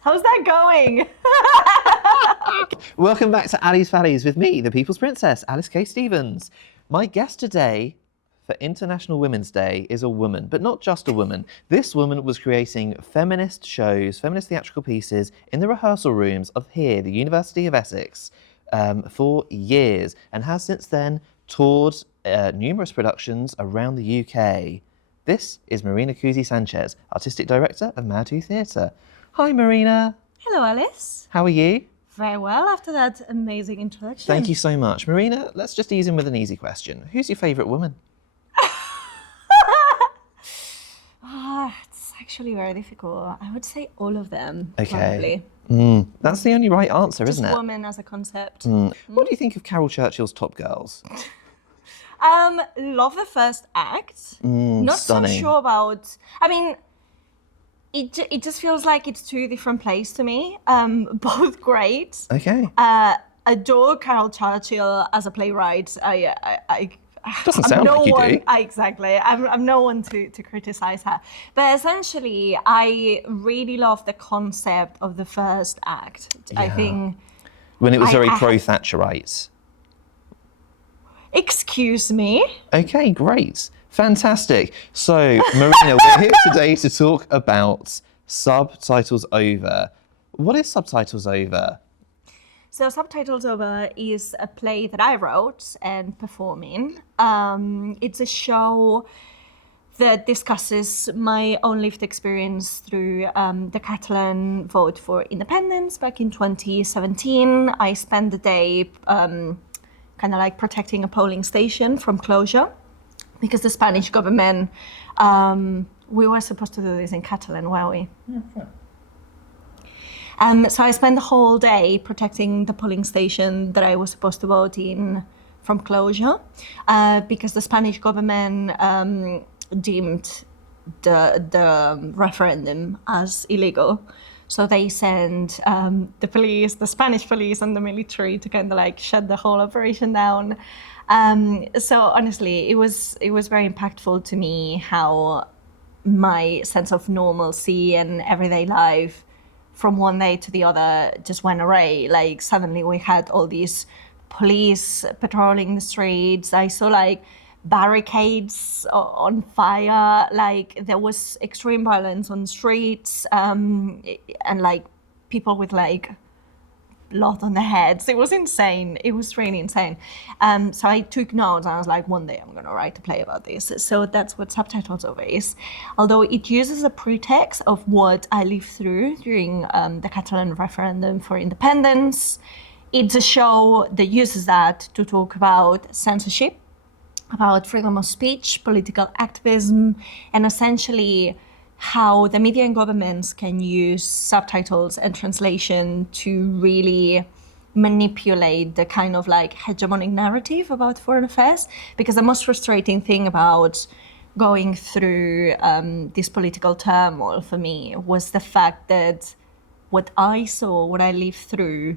How's that going? Welcome back to Ali's Valleys with me, the People's Princess, Alice K. Stevens. My guest today for International Women's Day is a woman, but not just a woman. This woman was creating feminist shows, feminist theatrical pieces in the rehearsal rooms of here, the University of Essex, for years, and has since then toured numerous productions around the UK. This is Marina Cusí Sanchez, Artistic Director of Madhu Theatre. Hi, Marina. Hello, Alice. How are you? Very well after that amazing introduction. Thank you so much. Marina, let's just ease in with an easy question. Who's your favourite woman? It's actually very difficult. I would say all of them, Okay. probably. That's the only right answer, Just isn't it? woman as a concept. What do you think of Carol Churchill's Top Girls? Love the first act. Not stunning. so sure about... I mean, it just feels like it's two different plays to me. Both great. Okay. Adore Carol Churchill as a playwright. Doesn't sound like you do. Exactly. I'm no one to criticize her. But essentially, I really love the concept of the first act. I think... When it was very pro-Thatcherite. Excuse me? Okay, great. Fantastic. So, Marina, we're here today to talk about Subtitles Over. What is Subtitles Over? So Subtitles Over is a play that I wrote and perform in. It's a show that discusses my own lived experience through the Catalan vote for independence back in 2017. I spent the day kind of like protecting a polling station from closure because the Spanish government, we were supposed to do this in Catalan, weren't we? Yeah, sure. So I spent the whole day protecting the polling station that I was supposed to vote in from closure because the Spanish government deemed the referendum as illegal. So they sent the police, the Spanish police and the military to kind of like shut the whole operation down. So honestly, it was very impactful to me how my sense of normalcy and everyday life from one day to the other just went away. Like suddenly we had all these police patrolling the streets. I saw like barricades on fire. Like there was extreme violence on streets and like people with like blood on their heads. It was insane. It was really insane. So I took notes and I was like, one day I'm going to write a play about this. So that's what Subtitles Over is. Although it uses a pretext of what I lived through during the Catalan referendum for independence. It's a show that uses that to talk about censorship, about freedom of speech, political activism, and essentially how the media and governments can use subtitles and translation to really manipulate the kind of like hegemonic narrative about foreign affairs. Because the most frustrating thing about going through this political turmoil for me was the fact that what I saw, what I lived through,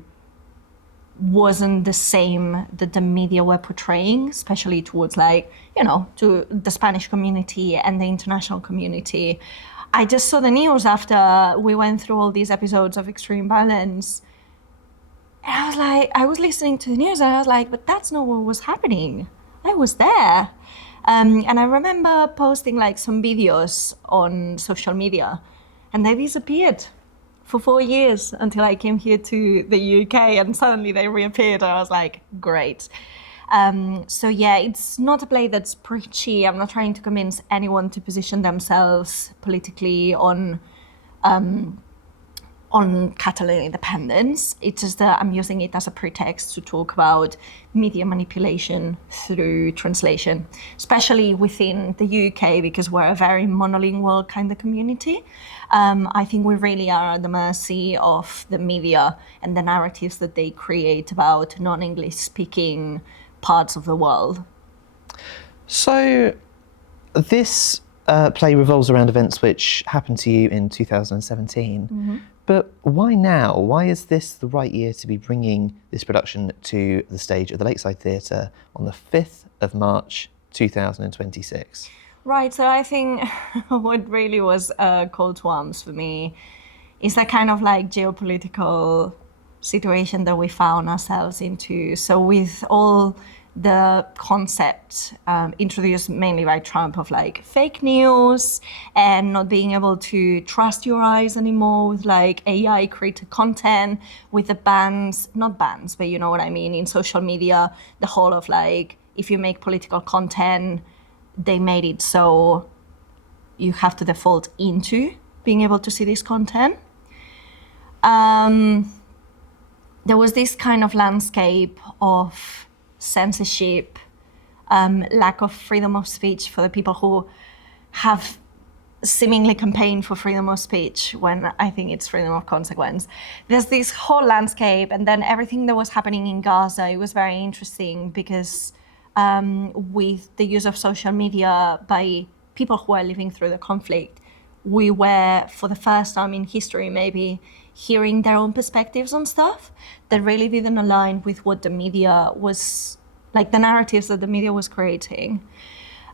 wasn't the same that the media were portraying, especially towards like, you know, to the Spanish community and the international community. I just saw the news after we went through all these episodes of extreme violence. And I was like, I was listening to the news and I was like, but that's not what was happening. I was there. And I remember posting like some videos on social media and they disappeared for 4 years until I came here to the UK and suddenly they reappeared. And I was like, great. So yeah, it's not a play that's preachy. I'm not trying to convince anyone to position themselves politically on Catalan independence. It's just that I'm using it as a pretext to talk about media manipulation through translation, especially within the UK, because we're a very monolingual kind of community. I think we really are at the mercy of the media and the narratives that they create about non-English speaking parts of the world. So this play revolves around events which happened to you in 2017. But why now? Why is this the right year to be bringing this production to the stage of the Lakeside Theatre on the 5th of March 2026? Right, so I think what really was a call to arms for me is that kind of like geopolitical situation that we found ourselves into. So with all the concept introduced mainly by Trump of like fake news and not being able to trust your eyes anymore with like AI created content, with the bans, not bans, but you know what I mean, in social media, the whole of like, if you make political content, they made it so you have to default into being able to see this content. There was this kind of landscape of censorship, lack of freedom of speech for the people who have seemingly campaigned for freedom of speech when I think it's freedom of consequence. There's this whole landscape, and then everything that was happening in Gaza, it was very interesting because with the use of social media by people who are living through the conflict, we were, for the first time in history maybe, hearing their own perspectives on stuff that really didn't align with what the media was, like the narratives that the media was creating.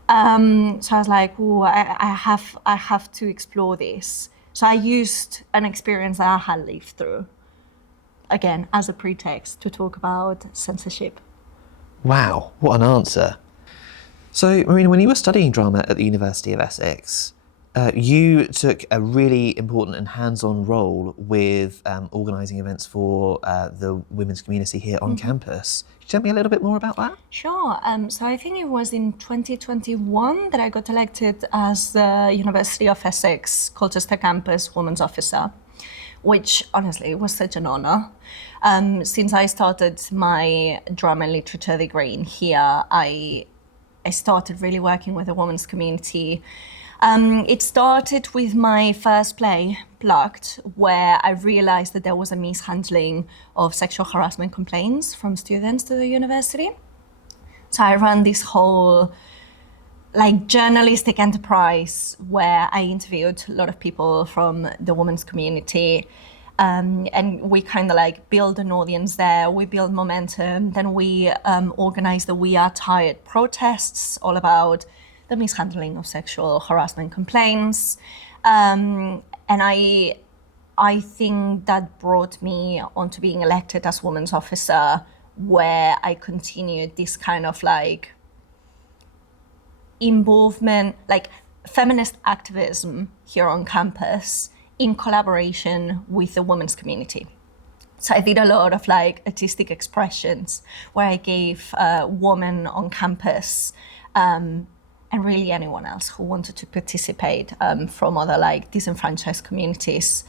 So I was like, "Ooh, I have to explore this." So I used an experience that I had lived through, again, as a pretext to talk about censorship. Wow, what an answer. So, Marina, when you were studying drama at the University of Essex, you took a really important and hands-on role with organising events for the women's community here on campus. Could you tell me a little bit more about that? Sure. So I think it was in 2021 that I got elected as the University of Essex Colchester campus women's officer, which honestly was such an honour. Since I started my drama and literature degree in here, I started really working with the women's community. It started with my first play, Plucked, where I realized that there was a mishandling of sexual harassment complaints from students to the university. So I ran this whole like journalistic enterprise where I interviewed a lot of people from the women's community. And we kind of like build an audience there, we build momentum, then we organize the We Are Tired protests, all about the mishandling of sexual harassment complaints. And I think that brought me onto being elected as women's officer, where I continued this kind of like involvement, like feminist activism here on campus in collaboration with the women's community. So I did a lot of like artistic expressions where I gave women on campus and really anyone else who wanted to participate from other like disenfranchised communities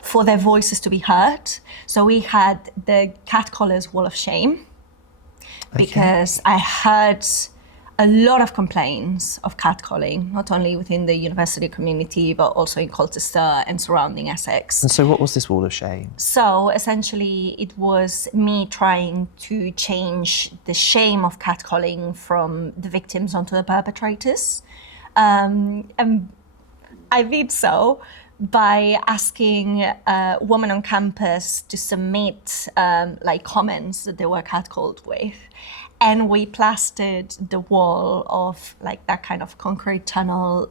for their voices to be heard. So we had the Catcallers Wall of Shame because I heard a lot of complaints of catcalling, not only within the university community, but also in Colchester and surrounding Essex. And so what was this wall of shame? So essentially it was me trying to change the shame of catcalling from the victims onto the perpetrators. And I did so by asking women on campus to submit like comments that they were catcalled with. And we plastered the wall of like that kind of concrete tunnel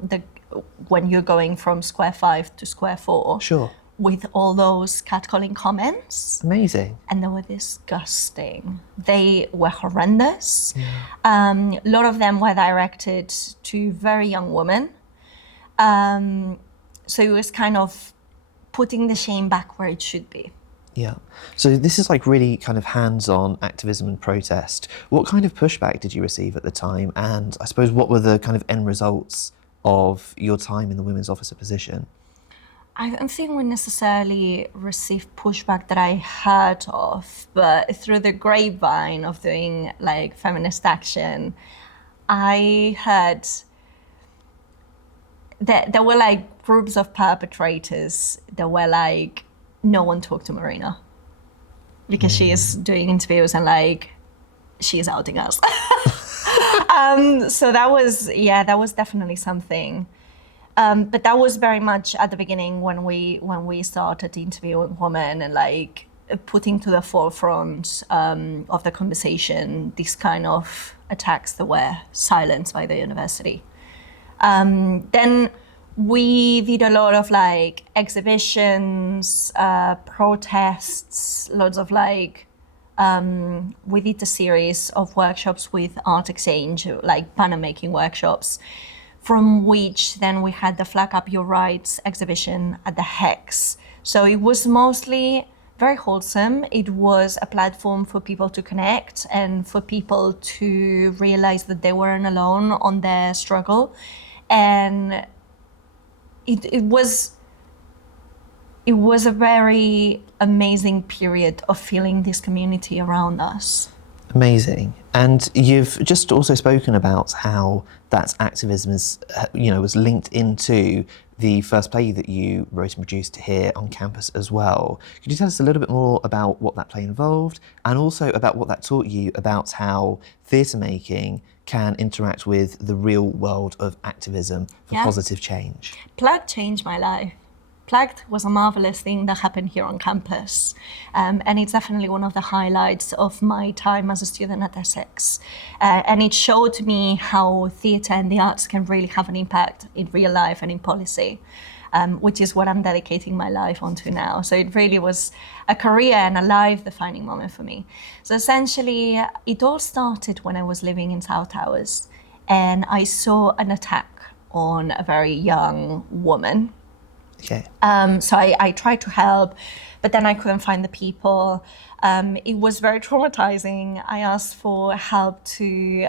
when you're going from square 5 to square 4. Sure. With all those catcalling comments. Amazing. And they were disgusting. They were horrendous. Yeah. A lot of them were directed to very young women. So it was kind of putting the shame back where it should be. Yeah. So this is like really kind of hands-on activism and protest. What kind of pushback did you receive at the time? And I suppose what were the kind of end results of your time in the women's officer position? I don't think we necessarily received pushback that I heard of, but through the grapevine of doing like feminist action, I heard that there were like groups of perpetrators that were like, no one talked to Marina because she is doing interviews and like she is outing us. So that was definitely something. But that was very much at the beginning when we started interviewing women and like putting to the forefront of the conversation this kind of attacks that were silenced by the university. Then we did a lot of like exhibitions, protests, loads of like, we did a series of workshops with Art Exchange, like banner making workshops, from which then we had the Flag Up Your Rights exhibition at the Hex. So it was mostly very wholesome. It was a platform for people to connect and for people to realize that they weren't alone on their struggle. And it was a very amazing period of feeling this community around us. Amazing. And you've just also spoken about how that activism is, was linked into the first play that you wrote and produced here on campus as well. Could you tell us a little bit more about what that play involved, and also about what that taught you about how theatre making can interact with the real world of activism for positive change? Plague changed my life. Plague was a marvelous thing that happened here on campus. And it's definitely one of the highlights of my time as a student at Essex. And it showed me how theatre and the arts can really have an impact in real life and in policy, which is what I'm dedicating my life onto now. So it really was a career and a life-defining moment for me. So essentially, it all started when I was living in South Towers, and I saw an attack on a very young woman. Okay. So I tried to help, but then I couldn't find the people. It was very traumatizing. I asked for help to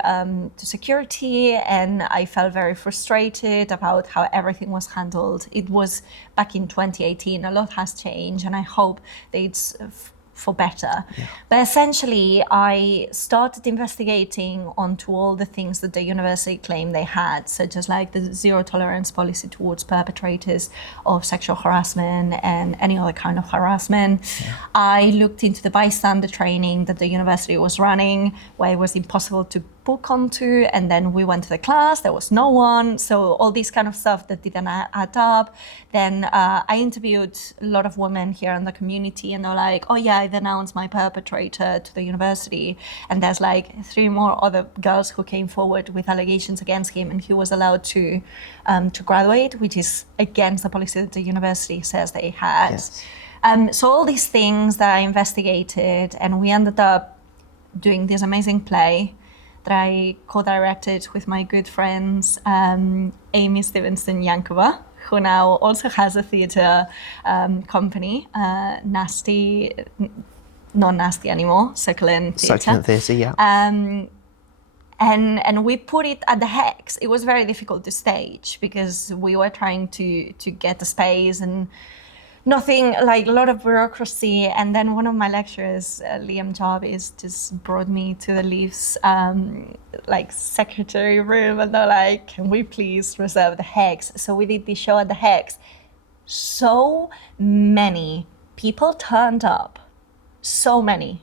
security, and I felt very frustrated about how everything was handled. It was back in 2018. A lot has changed, and I hope that it's for better. Yeah. But essentially, I started investigating onto all the things that the university claimed they had, such as like the zero tolerance policy towards perpetrators of sexual harassment and any other kind of harassment. Yeah. I looked into the bystander training that the university was running, where it was impossible to book onto, and then we went to the class, there was no one, so all this kind of stuff that didn't add up. Then I interviewed a lot of women here in the community, and they're like, oh yeah, I denounced my perpetrator to the university, and there's like 3 more other girls who came forward with allegations against him, and he was allowed to graduate, which is against the policy that the university says they had. Yes. So all these things that I investigated, and we ended up doing this amazing play that I co-directed with my good friends, Amy Stevenson-Yankova, who now also has a theatre company, Nasty, not Nasty anymore, Succulent Theatre. Succulent Theatre, yeah. And we put it at the Hex. It was very difficult to stage because we were trying to get the space and nothing, like a lot of bureaucracy. And then one of my lecturers, Liam Jarvis, just brought me to the Leafs like secretary room, and they're like, can we please reserve the Hex? So we did the show at the Hex. So many people turned up, so many,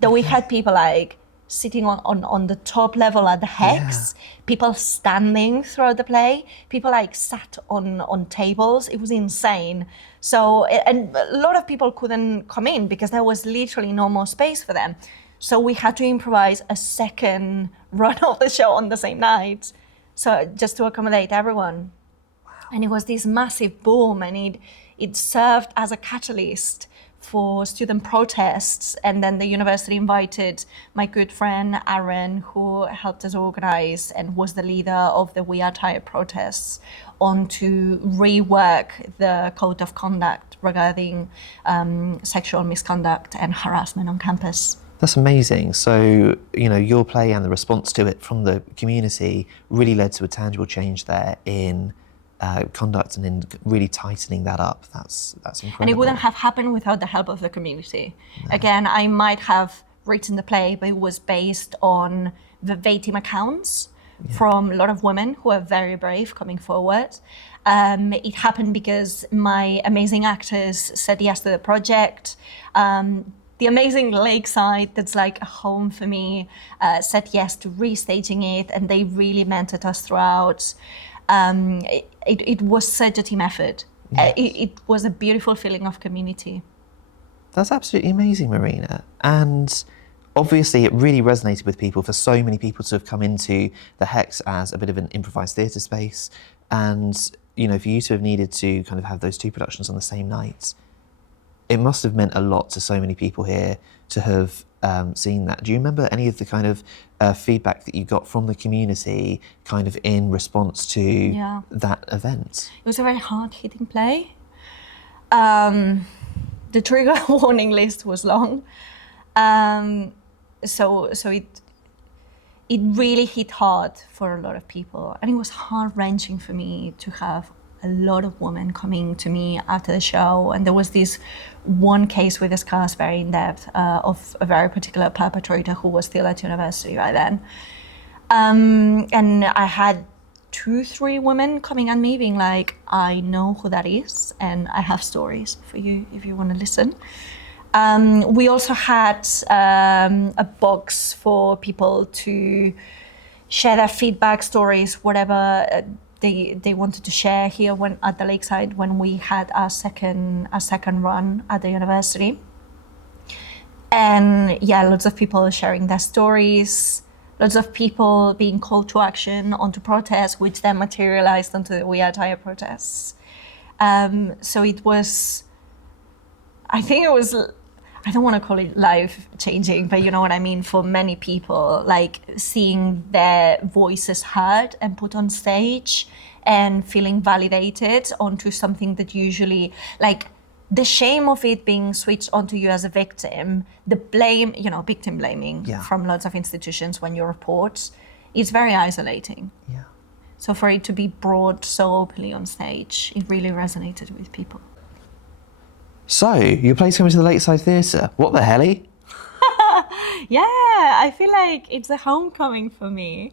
that we had people like sitting on the top level at the Hex, people standing throughout the play, people like sat on tables. It was insane. So, and a lot of people couldn't come in because there was literally no more space for them. So we had to improvise a second run of the show on the same night, so just to accommodate everyone. Wow. And it was this massive boom, and it served as a catalyst for student protests. And then the university invited my good friend Aaron, who helped us organize and was the leader of the We Are Tired protests, on to rework the code of conduct regarding sexual misconduct and harassment on campus. That's amazing. So, your play and the response to it from the community really led to a tangible change there in conduct and in really tightening that up. That's incredible. And it wouldn't have happened without the help of the community. No. Again, I might have written the play, but it was based on verbatim accounts from a lot of women who are very brave coming forward. It happened because my amazing actors said yes to the project. The amazing Lakeside, that's like a home for me, said yes to restaging it, and they really mentored us throughout. It was such a team effort. Yes. It was a beautiful feeling of community. That's absolutely amazing, Marina. And obviously it really resonated with people for so many people to have come into the Hex as a bit of an improvised theatre space, and for you to have needed to kind of have those two productions on the same night, it must have meant a lot to so many people here to have seen that. Do you remember any of the kind of feedback that you got from the community kind of in response to that event? It was a very hard-hitting play. The trigger warning list was long. So it really hit hard for a lot of people, and it was heart-wrenching for me to have a lot of women coming to me after the show. And there was this one case we discussed very in depth of a very particular perpetrator who was still at university by then. And I had 2-3 women coming at me being like, I know who that is, and I have stories for you if you want to listen. We also had a box for people to share their feedback, stories, whatever they wanted to share here at the Lakeside when we had our second run at the university. And lots of people sharing their stories, lots of people being called to action onto protests, which then materialized onto the We Are Tired protests. So it was, I don't want to call it life-changing, but you know what I mean, for many people, like seeing their voices heard and put on stage and feeling validated onto something that usually, like the shame of it being switched onto you as a victim, the blame, victim blaming from lots of institutions when you report, is very isolating. Yeah. So for it to be brought so openly on stage, it really resonated with people. So, your play's coming to the Lakeside Theatre. What the helly? Yeah, I feel like it's a homecoming for me.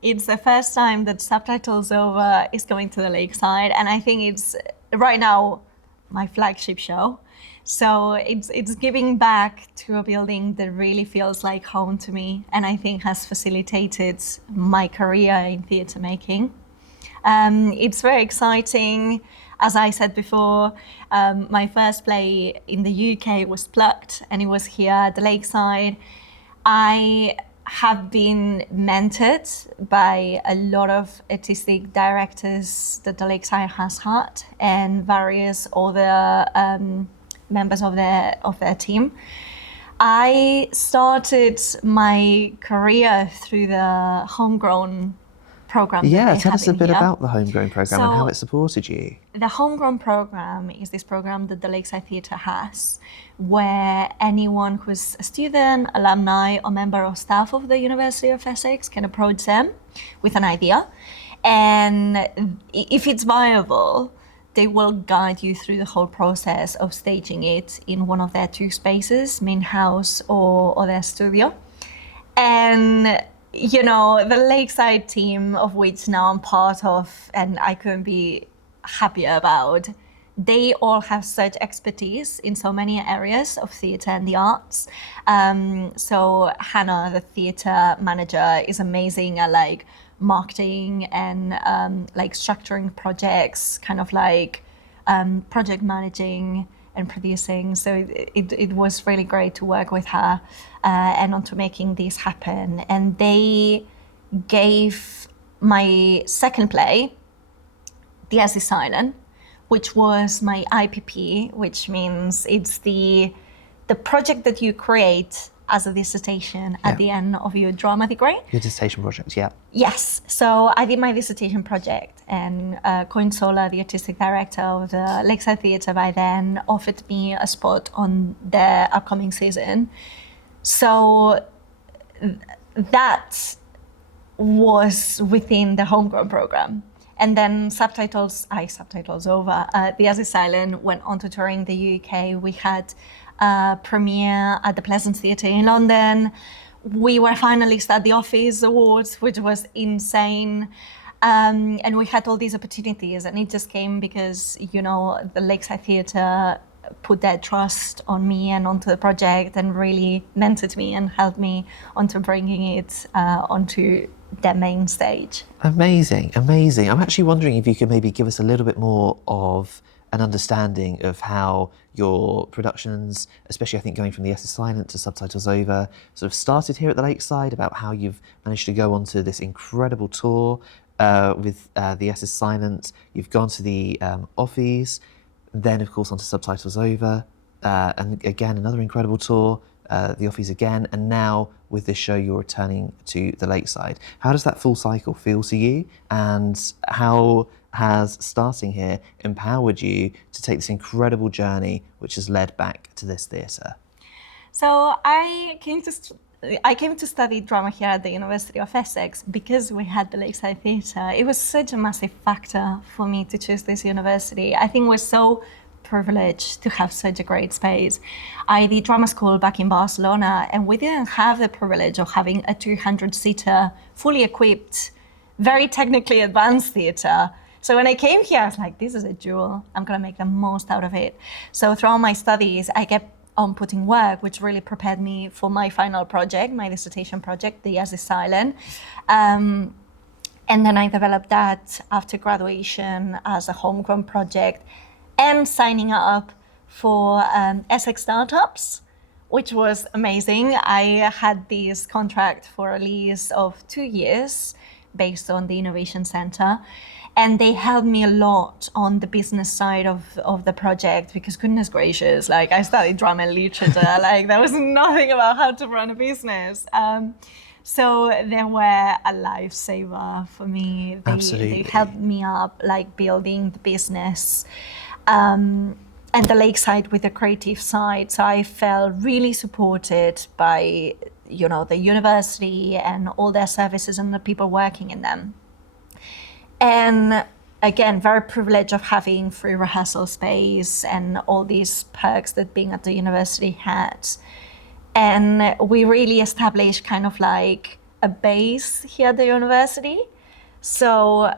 It's the first time that Subtitles Over is going to the Lakeside, and I think it's, right now, my flagship show. So it's giving back to a building that really feels like home to me, and I think has facilitated my career in theatre making. It's very exciting. As I said before, my first play in the UK was Plucked, and it was here at the Lakeside. I have been mentored by a lot of artistic directors that the Lakeside has had, and various other members of their team. I started my career through the Homegrown program. Yeah, tell us a bit about the Homegrown program and how it supported you. The Homegrown program is this program that the Lakeside Theatre has, where anyone who's a student, alumni, or member of staff of the University of Essex can approach them with an idea. And if it's viable, they will guide you through the whole process of staging it in one of their 2 spaces, main house or their studio. And the Lakeside team, of which now I'm part of, and I couldn't be happier about, they all have such expertise in so many areas of theatre and the arts. So Hanna, the theatre manager, is amazing at marketing and structuring projects, kind of project managing and producing. So it was really great to work with her and onto making this happen. And they gave my second play, The As Is Silent, which was my IPP, which means it's the project that you create as a dissertation at the end of your drama degree. Your dissertation project, yeah. Yes, so I did my dissertation project, and Coin Sola, the artistic director of the Lakeside Theatre by then, offered me a spot on their upcoming season. So that was within the Homegrown program. And then Subtitles Over, The As Is Silent went on to touring the UK. We had a premiere at the Pleasance Theatre in London. We were finalists at the Office Awards, which was insane. And we had all these opportunities, and it just came because, the Lakeside Theatre put their trust on me and onto the project and really mentored me and helped me onto bringing it onto their main stage. Amazing, amazing. I'm actually wondering if you could maybe give us a little bit more of an understanding of how your productions, especially I think going from the Essex Silent to Subtitles Over, sort of started here at the Lakeside, about how you've managed to go on to this incredible tour with the Essex Silent. You've gone to the Offies, then of course onto Subtitles Over, and again another incredible tour, the Offies again, and now with this show you're returning to the Lakeside. How does that full cycle feel to you, and how has starting here empowered you to take this incredible journey which has led back to this theatre? So I came to study drama here at the University of Essex because we had the Lakeside Theatre. It was such a massive factor for me to choose this university. I think we're so privileged to have such a great space. I did drama school back in Barcelona, and we didn't have the privilege of having a 200-seater, fully equipped, very technically advanced theatre. So when I came here, I was like, this is a jewel. I'm going to make the most out of it. So throughout my studies, I kept on putting work, which really prepared me for my final project, my dissertation project, the Essex Silent. And then I developed that after graduation as a homegrown project, and signing up for Essex Startups, which was amazing. I had this contract for a lease of 2 years based on the Innovation Centre. And they helped me a lot on the business side of the project, because goodness gracious, like I studied drama and literature, like there was nothing about how to run a business. So they were a lifesaver for me. They helped me up, like building the business and the Lakeside with the creative side. So I felt really supported by, you know, the university and all their services and the people working in them. And again, very privileged of having free rehearsal space and all these perks that being at the university had. And we really established kind of like a base here at the university. So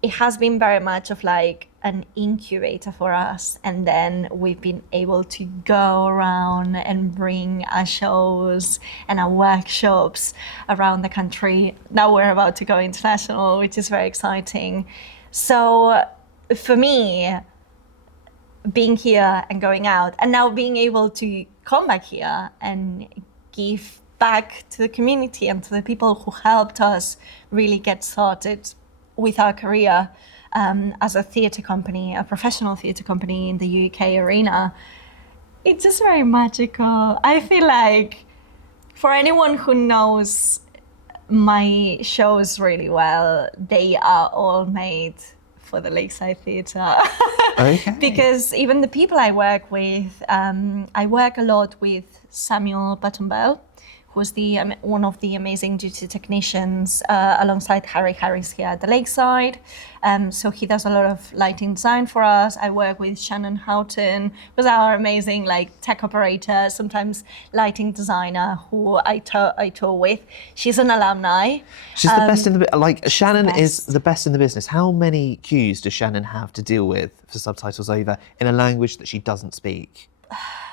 it has been very much of like an incubator for us. And then we've been able to go around and bring our shows and our workshops around the country. Now we're about to go international, which is very exciting. So for me, being here and going out, and now being able to come back here and give back to the community and to the people who helped us really get started with our career as a theatre company, a professional theatre company in the UK arena, it's just very magical. I feel like for anyone who knows my shows really well, they are all made for the Lakeside Theatre. Okay. Because even the people I work with, I work a lot with Samuel Buttonbell, who's one of the amazing duty technicians alongside Harry Harris here at the Lakeside. So he does a lot of lighting design for us. I work with Shannon Houghton, who's our amazing tech operator, sometimes lighting designer, who I tour with. She's an alumni. She's the best in the Shannon is the best in the business. How many cues does Shannon have to deal with for Subtitles Over in a language that she doesn't speak?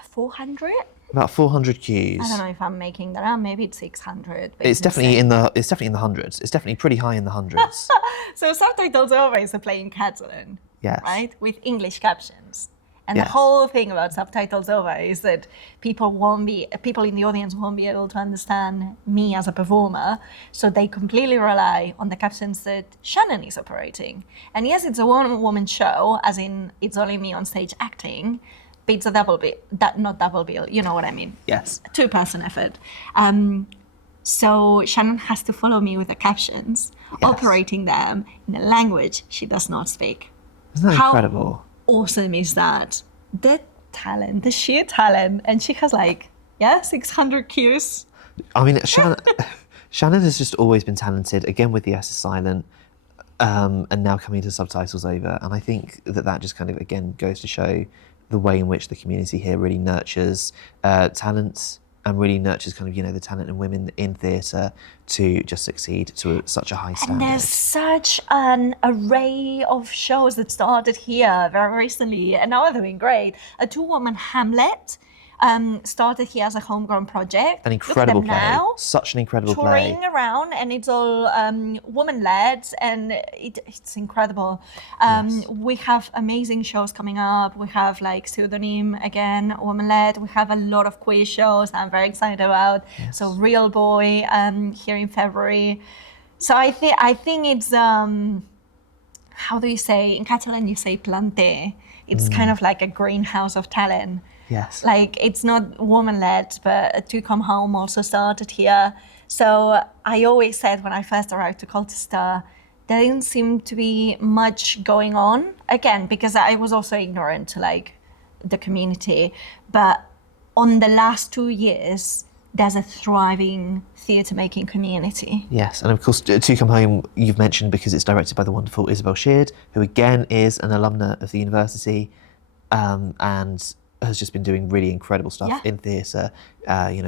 400. About 400 cues. I don't know if I'm making that up. Maybe it's 600. It's definitely in the hundreds. It's definitely pretty high in the hundreds. So Subtitles Over is a play in Catalan, yes, right, with English captions. And yes, the whole thing about Subtitles Over is that people in the audience won't be able to understand me as a performer, so they completely rely on the captions that Shannon is operating. And yes, it's a one-woman show, as in it's only me on stage acting. It's a double bill, not double bill, you know what I mean? Yes. Two-person effort. So Shannon has to follow me with the captions, yes, operating them in a language she does not speak. Isn't that incredible? How awesome is that? The talent, the sheer talent. And she has 600 cues. I mean, Shannon has just always been talented, again with the Essex Silent, and now coming to Subtitles Over. And I think that just kind of, again, goes to show the way in which the community here really nurtures talent and really nurtures kind of, the talent in women in theatre to just succeed to such a high standard. And there's such an array of shows that started here very recently and now are doing great. A two-woman Hamlet, started here as a homegrown project. An incredible Look at play. them now, Such an incredible play. touring around, and it's all woman-led, and it's incredible. Yes. We have amazing shows coming up. We have like Pseudonym, again, woman-led. We have a lot of queer shows I'm very excited about. Yes. So Real Boy here in February. So I think it's how do you say, in Catalan you say planter. It's kind of like a greenhouse of talent. Yes. Like, it's not woman-led, but To Come Home also started here. So I always said when I first arrived to Colchester, there didn't seem to be much going on. Again, because I was also ignorant to like the community. But on the last 2 years, there's a thriving theatre making community. Yes, and of course, To Come Home, you've mentioned because it's directed by the wonderful Isabel Sheard, who again is an alumna of the university, and has just been doing really incredible stuff in theatre,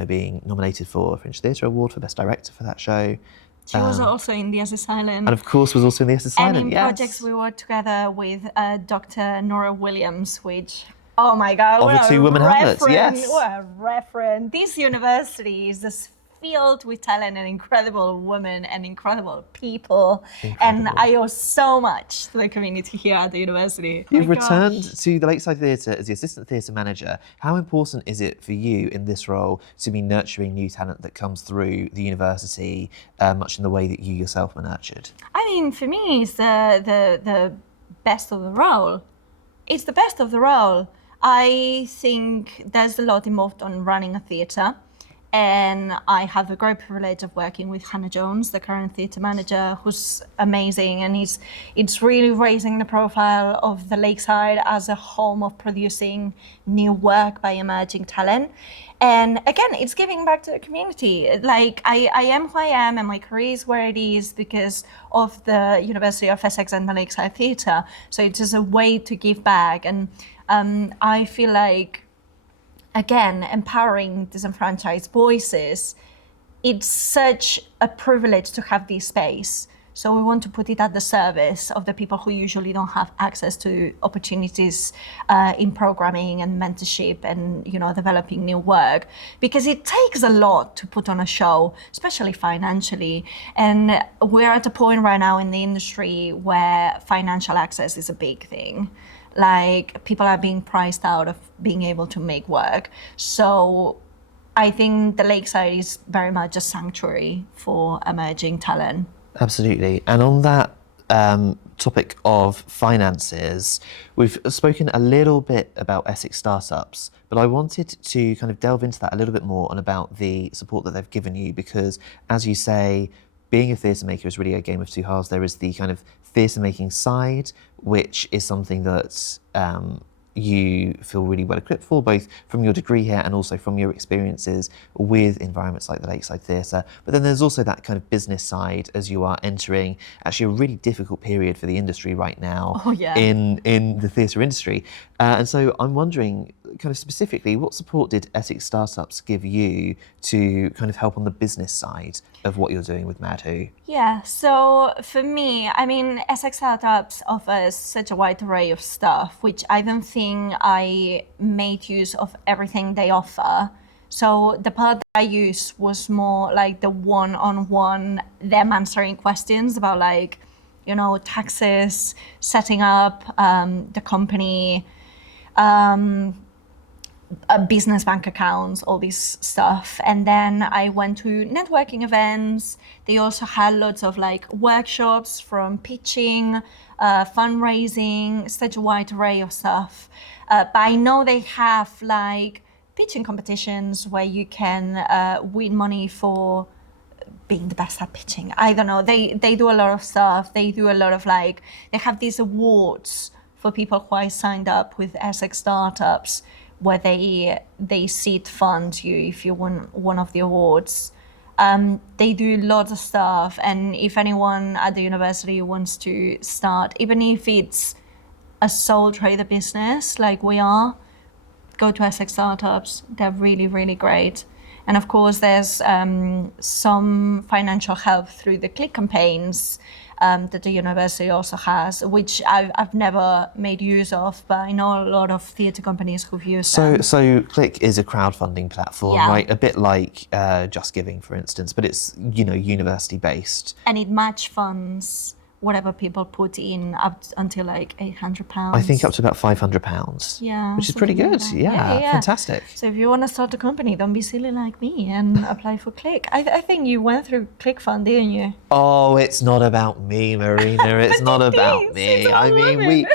being nominated for a Fringe Theatre Award for Best Director for that show. She was also in the Essex Island. And of course was also in the Essex And Island, in projects we worked together with Dr. Nora Williams, which, oh my God, Of the Two Women Hamlets, yes. What a reference. This university is just filled with talent and incredible women and incredible people. And I owe so much to the community here at the university. You've returned to the Lakeside Theatre as the assistant theatre manager. How important is it for you in this role to be nurturing new talent that comes through the university, much in the way that you yourself were nurtured? I mean, for me, it's the best of the role. It's the best of the role. I think there's a lot involved on running a theatre. And I have the great privilege of working with Hanna Jones, the current theatre manager, who's amazing. And it's really raising the profile of the Lakeside as a home of producing new work by emerging talent. And again, it's giving back to the community. Like, I am who I am, and my career is where it is because of the University of Essex and the Lakeside Theatre. So it's just a way to give back. And I feel like, again, empowering disenfranchised voices, it's such a privilege to have this space. So we want to put it at the service of the people who usually don't have access to opportunities in programming and mentorship and, developing new work. Because it takes a lot to put on a show, especially financially. And we're at a point right now in the industry where financial access is a big thing. Like, people are being priced out of being able to make work. So I think the Lakeside is very much a sanctuary for emerging talent. Absolutely. And on that topic of finances, we've spoken a little bit about Essex startups, but I wanted to kind of delve into that a little bit more and about the support that they've given you, because as you say, being a theatre maker is really a game of two halves. There is the kind of theatre making side, which is something that you feel really well equipped for, both from your degree here and also from your experiences with environments like the Lakeside Theatre. But then there's also that kind of business side as you are entering actually a really difficult period for the industry right now in the theatre industry. And so I'm wondering, kind of specifically, what support did Essex Startups give you to kind of help on the business side of what you're doing with Mad Who? Yeah, so for me, I mean, Essex Startups offers such a wide array of stuff, which I don't think I made use of everything they offer. So the part that I used was more like the one-on-one, them answering questions about like, taxes, setting up the company, business bank accounts, all this stuff. And then I went to networking events. They also had lots of like workshops from pitching, fundraising, such a wide array of stuff. But I know they have like pitching competitions where you can win money for being the best at pitching. I don't know. They do a lot of stuff. They do a lot of they have these awards for people who are signed up with Essex Startups, where they seed fund you if you win one of the awards. They do lots of stuff, and if anyone at the university wants to start, even if it's a sole trader business like we are, go to Essex Startups. They're really, really great. And of course, there's some financial help through the Click campaigns that the university also has, which I've never made use of, but I know a lot of theatre companies who've used them. So Click is a crowdfunding platform, Yeah. right? A bit like Just Giving, for instance, but it's, university based. And it match funds whatever people put in up until like £800. I think up to about £500. Yeah, which is pretty something like good. that. Yeah, fantastic. So if you want to start a company, don't be silly like me and apply for Click. I think you went through Click Fund, didn't you? Oh, it's not about me, Marina. It's not It about is. me. It's I all mean, of we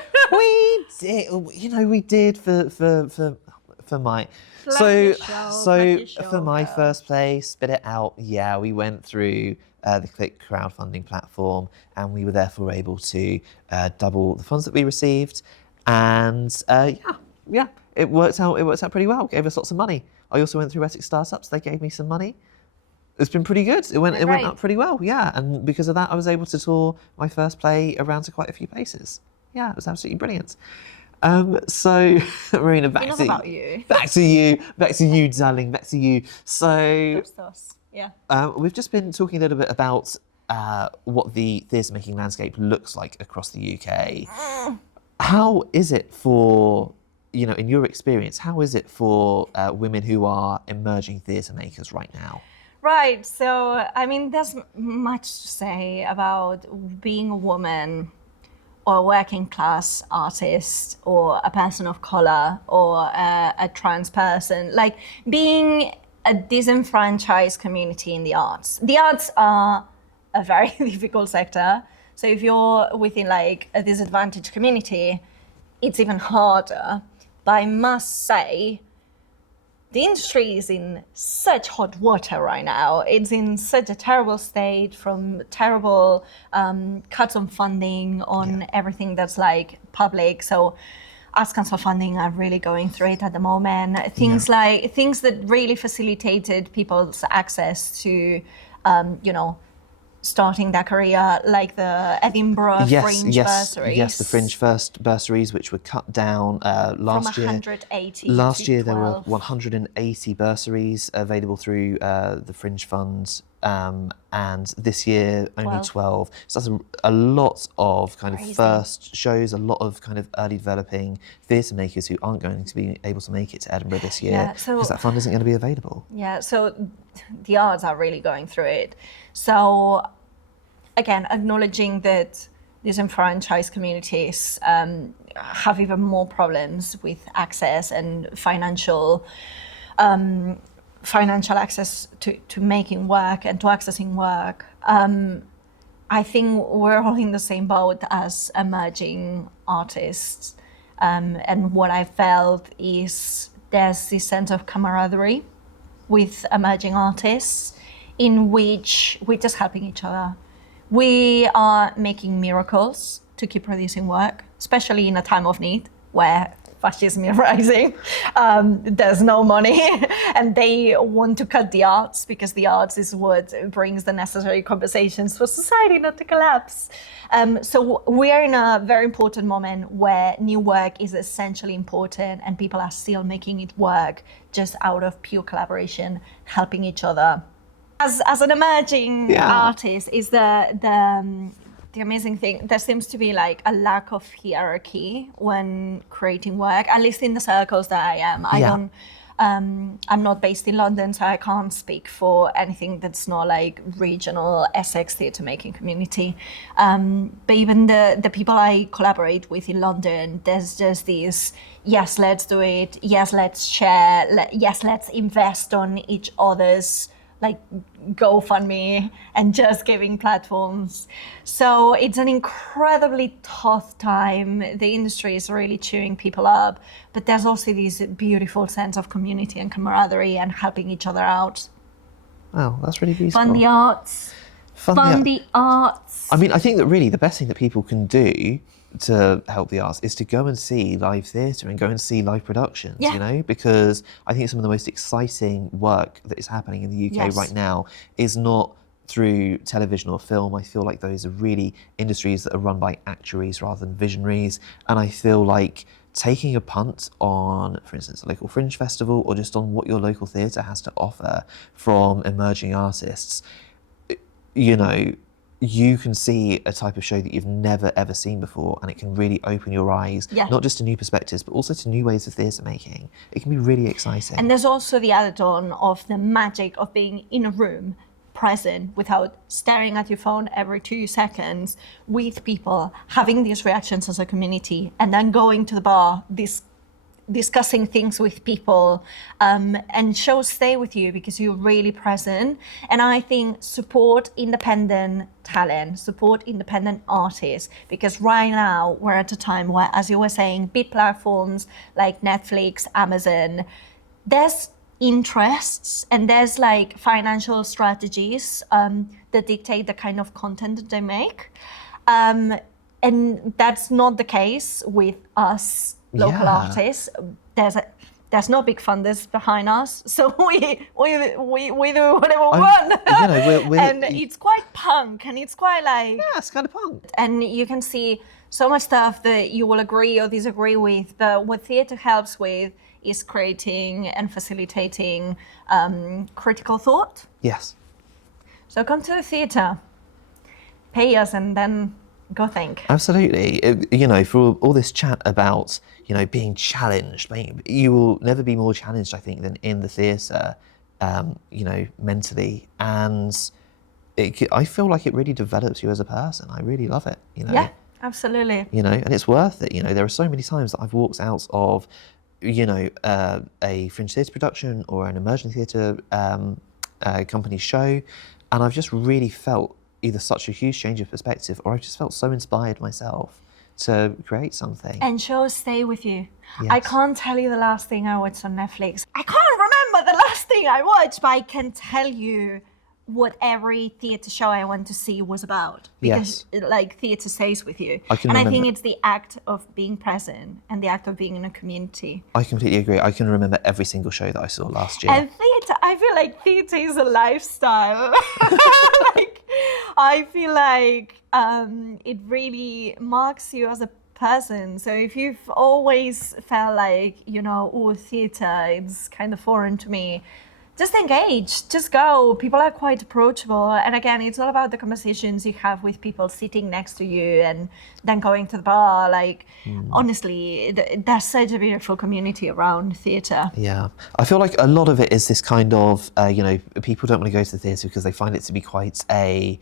it. we did for my Plug your show, for my girl. first play, Spit It Out. Yeah, we went through the Click crowdfunding platform, and we were therefore able to double the funds that we received, and yeah, it worked out. It worked out pretty well. Gave us lots of money. I also went through Essex Startups. They gave me some money. It's been pretty good. It went Great. up pretty well. Yeah, and because of that, I was able to tour my first play around to quite a few places. Yeah, it was absolutely brilliant. So Marina, back Enough to about you. back to you, darling, back to you. So Yeah. we've just been talking a little bit about what the theatre making landscape looks like across the UK. How is it for, in your experience, how is it for women who are emerging theatre makers right now? Right. So, I mean, there's much to say about being a woman or a working class artist or a person of color or a trans person, like being a disenfranchised community in the arts. The arts are a very difficult sector. So if you're within like a disadvantaged community, it's even harder. But I must say, the industry is in such hot water right now. It's in such a terrible state, from terrible cuts on funding on everything that's like public. So Arts Council funding are really going through it at the moment. Things that really facilitated people's access to, starting their career, like the Edinburgh Fringe bursaries. Yes, the Fringe first bursaries, which were cut down last year. From 180 Last to year there were 12. 180 bursaries available through the Fringe Fund, and this year only 12. So that's a lot of kind Crazy. of first shows, a lot of kind of early developing theatre makers who aren't going to be able to make it to Edinburgh this year because that fund isn't going to be available. Yeah, so the arts are really going through it. So again, acknowledging that disenfranchised communities have even more problems with access and financial access to making work and to accessing work. I think we're all in the same boat as emerging artists. And what I felt is there's this sense of camaraderie with emerging artists in which we're just helping each other. We are making miracles to keep producing work, especially in a time of need where fascism is rising. There's no money and they want to cut the arts because the arts is what brings the necessary compensations for society not to collapse. So we are in a very important moment where new work is essentially important and people are still making it work just out of pure collaboration, helping each other. As an emerging artist, is the amazing thing. There seems to be like a lack of hierarchy when creating work, at least in the circles that I am. I'm not based in London, so I can't speak for anything that's not like regional Essex theatre making community. But even the people I collaborate with in London, there's just this, yes, let's do it. Yes, let's share. Yes, let's invest on each other's like GoFundMe and just giving platforms. So it's an incredibly tough time. The industry is really chewing people up, but there's also this beautiful sense of community and camaraderie and helping each other out. Wow, that's really beautiful. Fund the arts. Fund the arts. I mean, I think that really the best thing that people can do to help the arts is to go and see live theatre and go and see live productions, because I think some of the most exciting work that is happening in the UK right now is not through television or film. I feel like those are really industries that are run by actuaries rather than visionaries. And I feel like taking a punt on, for instance, a local fringe festival or just on what your local theatre has to offer from emerging artists, you know, you can see a type of show that you've never ever seen before, and it can really open your eyes, not just to new perspectives, but also to new ways of theatre making. It can be really exciting. And there's also the add-on of the magic of being in a room, present, without staring at your phone every 2 seconds, with people, having these reactions as a community, and then going to the bar, discussing things with people, and shows stay with you because you're really present. And I think support independent talent, support independent artists, because right now we're at a time where, as you were saying, big platforms like Netflix, Amazon, there's interests and there's like financial strategies that dictate the kind of content that they make, and that's not the case with us local artists. There's no big funders behind us, so we do whatever we want. You know, we're, and it's quite punk, and it's quite like, yeah, it's kind of punk. And you can see so much stuff that you will agree or disagree with, but what theatre helps with is creating and facilitating critical thought. Yes. So come to the theatre, pay us, and then go think. Absolutely. You know, for all this chat about, you know, being challenged, you will never be more challenged, I think, than in the theatre, you know, mentally. And I feel like it really develops you as a person. I really love it, you know. Yeah, absolutely. You know, and it's worth it. You know, there are so many times that I've walked out of, you know, a fringe theatre production or an emerging theatre company show, and I've just really felt either such a huge change of perspective, or I've just felt so inspired myself to create something. And shows stay with you. Yes. I can't tell you the last thing I watched on Netflix. I can't remember the last thing I watched, but I can tell you what every theatre show I went to see was about. Because like theatre stays with you. I think it's the act of being present and the act of being in a community. I completely agree. I can remember every single show that I saw last year. And theatre, I feel like theatre is a lifestyle. Like, I feel like it really marks you as a person. So if you've always felt like, you know, oh, theatre, it's kind of foreign to me, just engage, just go. People are quite approachable. And again, it's all about the conversations you have with people sitting next to you and then going to the bar. Like, honestly, there's such a beautiful community around theatre. Yeah. I feel like a lot of it is this kind of, you know, people don't want to go to the theatre because they find it to be quite a,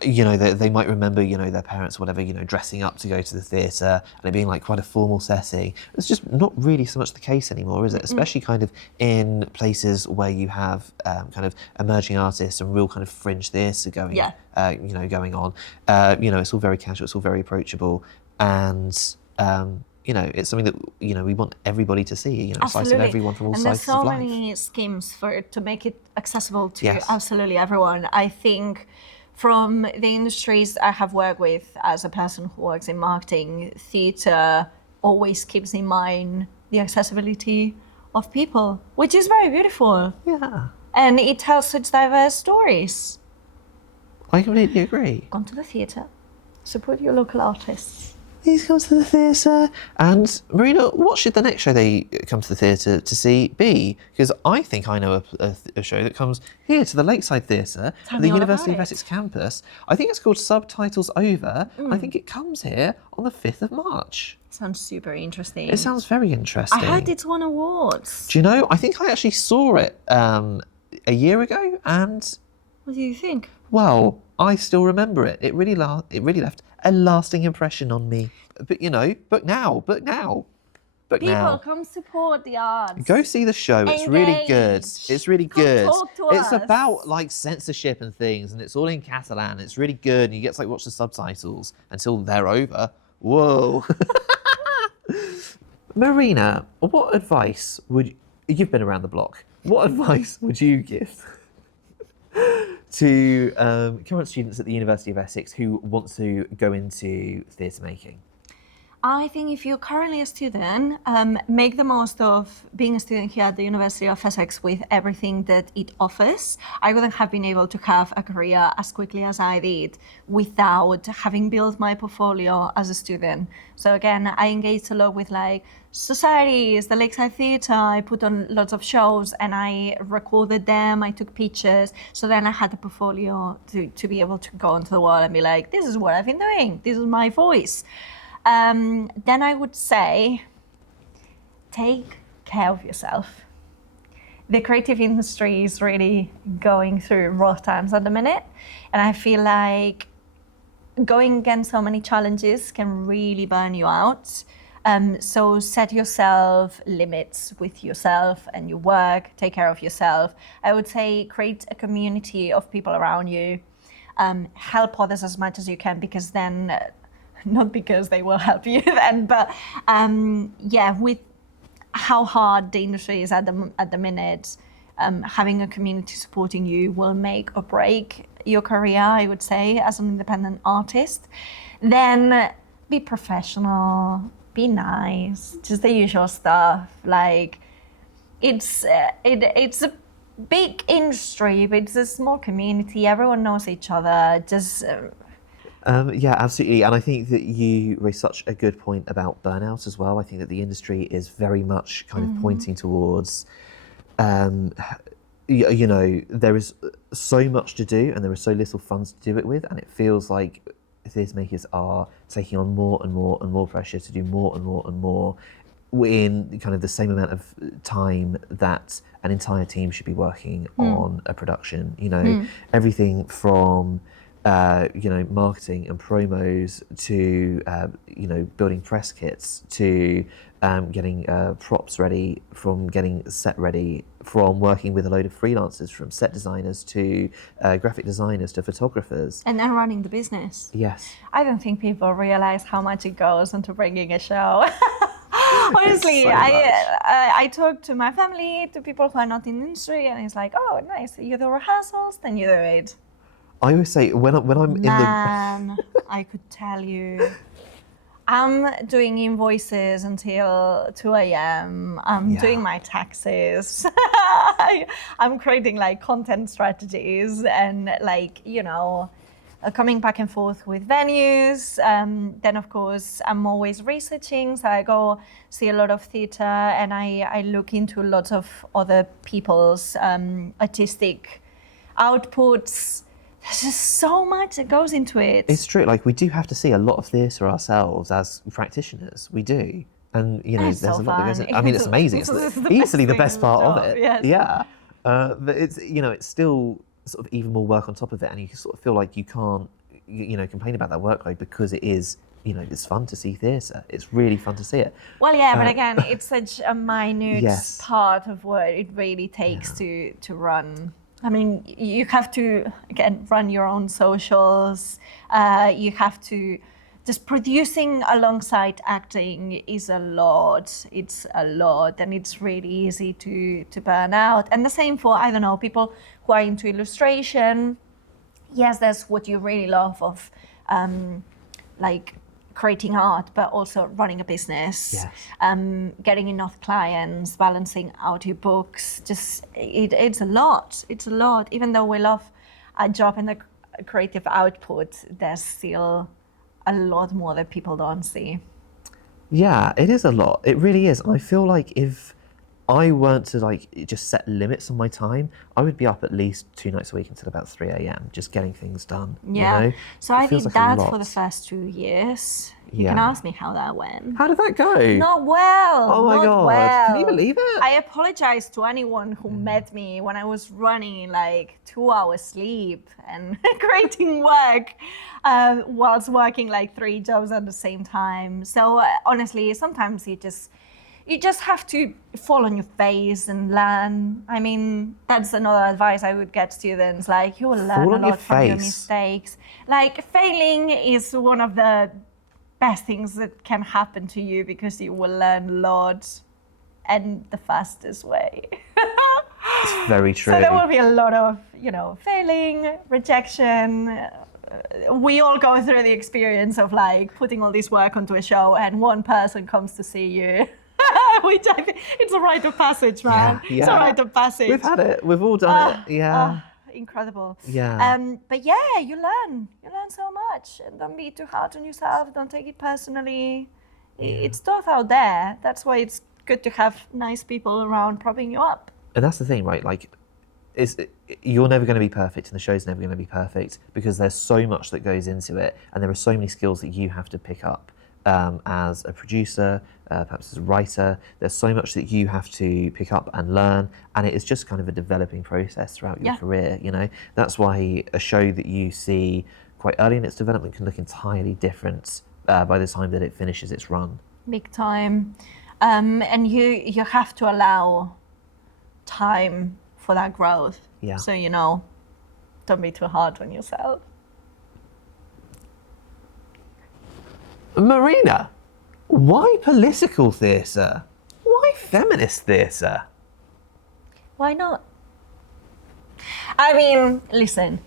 you know, they might remember, you know, their parents, whatever, you know, dressing up to go to the theatre and it being like quite a formal setting. It's just not really so much the case anymore, is it? Especially kind of in places where you have kind of emerging artists and real kind of fringe theatre going, you know, going on. You know, it's all very casual, it's all very approachable, and you know, it's something that, you know, we want everybody to see, you know, a slice of everyone from all slices of life. And there's so many schemes to make it accessible to absolutely everyone. I think from the industries I have worked with as a person who works in marketing, theatre always keeps in mind the accessibility of people, which is very beautiful. Yeah. And it tells such diverse stories. I completely agree. Come to the theatre, support your local artists. Please come to the theatre. And Marina, what should the next show they come to the theatre to see be? Because I think I know a show that comes here to the Lakeside Theatre at the University of Essex campus. I think it's called Subtitles Over. I think it comes here on the 5th of March. Sounds super interesting. It sounds very interesting. I heard it's won awards. Do you know, I think I actually saw it a year ago, and... What do you think? Well, I still remember it. It really left a lasting impression on me. But, you know, book now. People, come support the arts. Go see the show. It's really good. It's really good. Talk to it's us. about like censorship and things, and it's all in Catalan. It's really good, and you get to like watch the subtitles until they're over. Whoa. Marina, what advice you've been around the block. What advice would you give to current students at the University of Essex who want to go into theatre making? I think if you're currently a student, make the most of being a student here at the University of Essex with everything that it offers. I wouldn't have been able to have a career as quickly as I did without having built my portfolio as a student. So again, I engaged a lot with like societies, the Lakeside Theatre. I put on lots of shows and I recorded them. I took pictures. So then I had a portfolio to be able to go onto the wall and be like, this is what I've been doing. This is my voice. Then I would say, take care of yourself. The creative industry is really going through rough times at the minute, and I feel like going against so many challenges can really burn you out. So set yourself limits with yourself and your work, take care of yourself. I would say create a community of people around you. Help others as much as you can, because then not because they will help you then, but with how hard the industry is at the minute, having a community supporting you will make or break your career, I would say, as an independent artist. Then be professional, be nice, just the usual stuff. Like it's a big industry, but it's a small community. Everyone knows each other. Just yeah, absolutely. And I think that you raised such a good point about burnout as well. I think that the industry is very much kind of pointing towards, you know, there is so much to do and there is so little funds to do it with. And it feels like theatre makers are taking on more and more and more pressure to do more and more and more in kind of the same amount of time that an entire team should be working on a production. You know, everything from you know, marketing and promos to you know, building press kits to getting props ready, from getting set ready, from working with a load of freelancers, from set designers to graphic designers to photographers. and then running the business. Yes. I don't think people realize how much it goes into bringing a show. Honestly, So I talk to my family, to people who are not in the industry, and it's like, oh, nice, you do rehearsals, then you do it. I always say when I'm in the Man, I could tell you. I'm doing invoices until 2 a.m. I'm doing my taxes. I'm creating like content strategies and like, you know, coming back and forth with venues. Then of course, I'm always researching. So I go see a lot of theatre and I look into lots of other people's artistic outputs. There's just so much that goes into it. It's true. Like, we do have to see a lot of theatre ourselves as practitioners. We do, and you know, It's there's so a lot that goes fun. in. I mean, it's amazing. It's easily the best part of it. Yes. Yeah, but it's, you know, it's still sort of even more work on top of it, and you sort of feel like you can't, you know, complain about that workload because it is, you know, it's fun to see theatre. It's really fun to see it. Well, yeah, but again, it's such a minute Yes. part of what it really takes to run. I mean, you have to, again, run your own socials. You have to, just producing alongside acting is a lot. It's a lot, and it's really easy to burn out. And the same for, I don't know, people who are into illustration. Yes, that's what you really love of, like, creating art, but also running a business, Yes. getting enough clients, balancing out your books. Just it's a lot. It's a lot. Even though we love our job and the creative output, there's still a lot more that people don't see. Yeah, it is a lot. It really is. I feel like if I weren't to like just set limits on my time, I would be up at least 2 nights a week until about 3 a.m. just getting things done. Yeah. You know? So It I feels did like a that lot. for the first 2 years. You Yeah. can ask me how that went. How did that go? Not well. Oh my not God. Well. Can you believe it? I apologize to anyone who met me when I was running like 2 hours sleep and creating work whilst working like 3 jobs at the same time. So honestly, sometimes you just have to fall on your face and learn. I mean, that's another advice I would get students. Like, you will learn Fall a on your lot from your face. mistakes. Like, failing is one of the best things that can happen to you because you will learn a lot and the fastest way. It's very true. So there will be a lot of, you know, failing, rejection, we all go through the experience of like putting all this work onto a show and one person comes to see you. Which I think it's a rite of passage, man. It's a rite of passage. We've had it. We've all done it. Yeah. Incredible. Yeah. But yeah, you learn so much, and don't be too hard on yourself. Don't take it personally. It's tough out there. That's why it's good to have nice people around propping you up. And that's the thing, right? Like, you're never going to be perfect, and the show's never going to be perfect because there's so much that goes into it, and there are so many skills that you have to pick up as a producer, perhaps as a writer. There's so much that you have to pick up and learn, and it is just kind of a developing process throughout your career. You know, that's why a show that you see quite early in its development can look entirely different by the time that it finishes its run. Big time, and you have to allow time for that growth. Yeah. So you know, don't be too hard on yourself. Marina, why political theatre? Why feminist theatre? Why not? I mean, listen,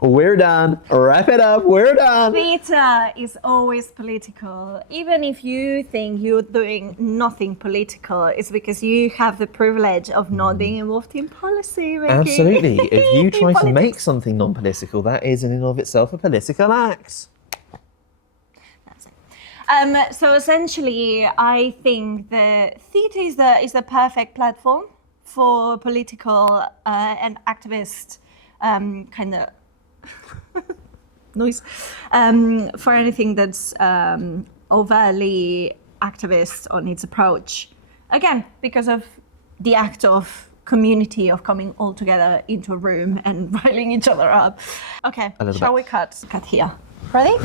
We're done. Wrap it up. We're done. theatre is always political. Even if you think you're doing nothing political, it's because you have the privilege of not being involved in policy making. Absolutely. If you try to Politics. make something non-political, that is in and of itself a political act. That's it. So essentially, I think the theatre is the perfect platform for political and activist kind of noise for anything that's overtly activist on its approach. Again, because of the act of community of coming all together into a room and riling each other up. Okay, shall we cut? Cut here. Ready?